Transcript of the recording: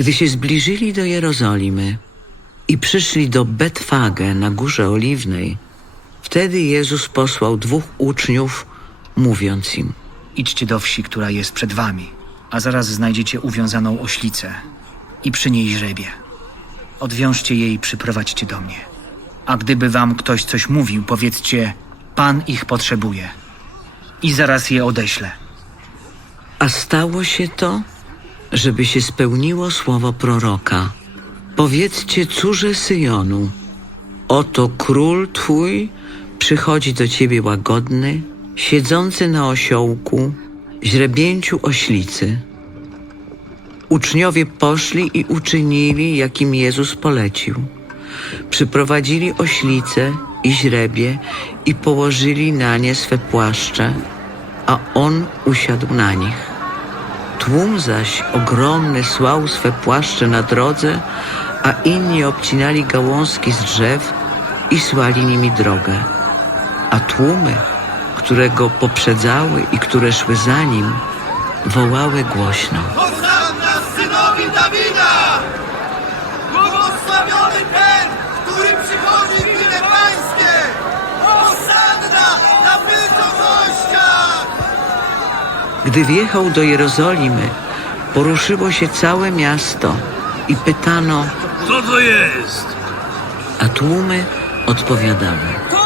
Gdy się zbliżyli do Jerozolimy i przyszli do Betfage na Górze Oliwnej, wtedy Jezus posłał dwóch uczniów, mówiąc im Idźcie do wsi, która jest przed wami, a zaraz znajdziecie uwiązaną oślicę i przy niej źrebie. Odwiążcie je i przyprowadźcie do mnie. A gdyby wam ktoś coś mówił, powiedzcie, Pan ich potrzebuje. I zaraz je odeślę. A stało się to, żeby się spełniło słowo proroka. Powiedzcie córze Syjonu, oto król twój przychodzi do ciebie łagodny, siedzący na osiołku, źrebięciu oślicy. Uczniowie poszli i uczynili, jakim Jezus polecił. Przyprowadzili oślice i źrebie i położyli na nie swe płaszcze, a on usiadł na nich. Tłum zaś ogromny słał swe płaszcze na drodze, a inni obcinali gałązki z drzew i słali nimi drogę. A tłumy, które go poprzedzały i które szły za nim, wołały głośno. Hosanna synowi Dawida! Gdy wjechał do Jerozolimy, poruszyło się całe miasto i pytano, Co to jest? a tłumy odpowiadały.